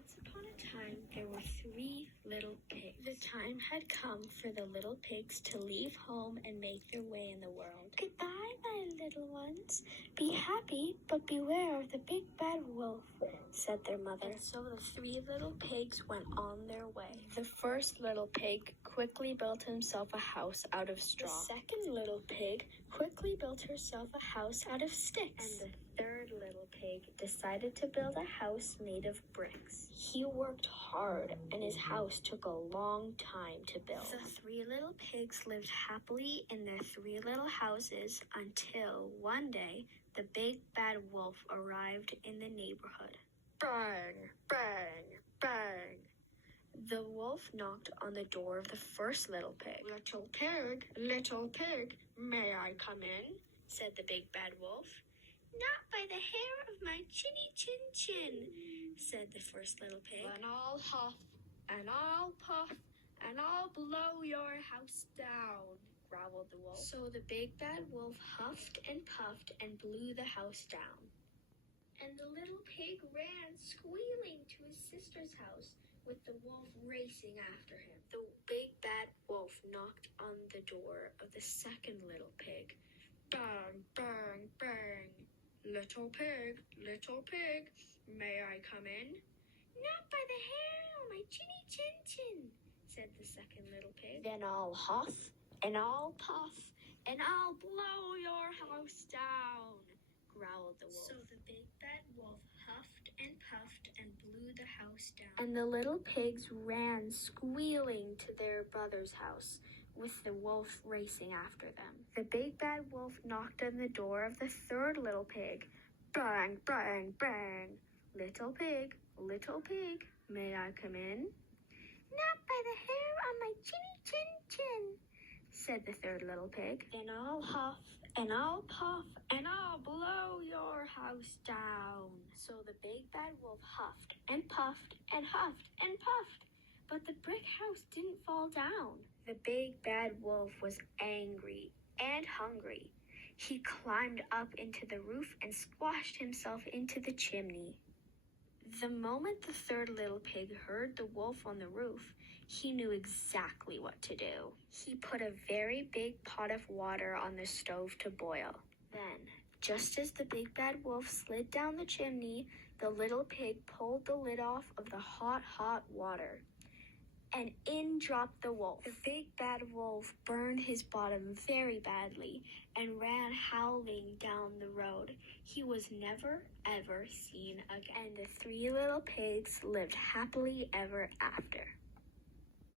Once upon a time, there were 3 little pigs. The time had come for the little pigs to leave home and make their way in the world. "Goodbye, my little ones. Be happy, but beware of the big bad wolf," said their mother. And so the 3 little pigs went on their way. The first little pig quickly built himself a house out of straw. The second little pig quickly built herself a house out of sticks. And the third little pig decided to build a house made of bricks. He worked hard, and his house took a long time to build. The 3 little pigs lived happily in their 3 little houses until one day the big bad wolf arrived in the neighborhood. Bang, bang, bang. The wolf knocked on the door of the first little pig. Little pig, may I come in?" said the big bad wolf. "Not by the hair of my chinny chin chin," said the first little pig. "Then I'll huff, and I'll puff, and I'll blow your house down," growled the wolf. So the big bad wolf huffed and puffed and blew the house down. And the little pig ran squealing to his sister's house, with the wolf racing after him. The big bad wolf knocked on the door of the second little pig. Bang, bang, bang. Little pig, may I come in?" "Not by the hair on my chinny chin chin," said the second little pig. "Then I'll huff, and I'll puff, and I'll blow your house down," growled the wolf. So the big bad wolf huffed and puffed and blew the house down. And the little pigs ran squealing to their brother's house, with the wolf racing after them. The big bad wolf knocked on the door of the third little pig. Bang, bang, bang. Little pig, may I come in?" "Not by the hair on my chinny chin chin," said the third little pig. "Then I'll huff, and I'll puff, and I'll blow your house down." So the big bad wolf huffed and puffed and huffed and puffed, but the brick house didn't fall down. The big bad wolf was angry and hungry. He climbed up into the roof and squashed himself into the chimney. The moment the third little pig heard the wolf on the roof, he knew exactly what to do. He put a very big pot of water on the stove to boil. Then, just as the big bad wolf slid down the chimney, the little pig pulled the lid off of the hot water. And in dropped the wolf. The big bad wolf burned his bottom very badly and ran howling down the road. He was never, ever seen again. And the 3 little pigs lived happily ever after.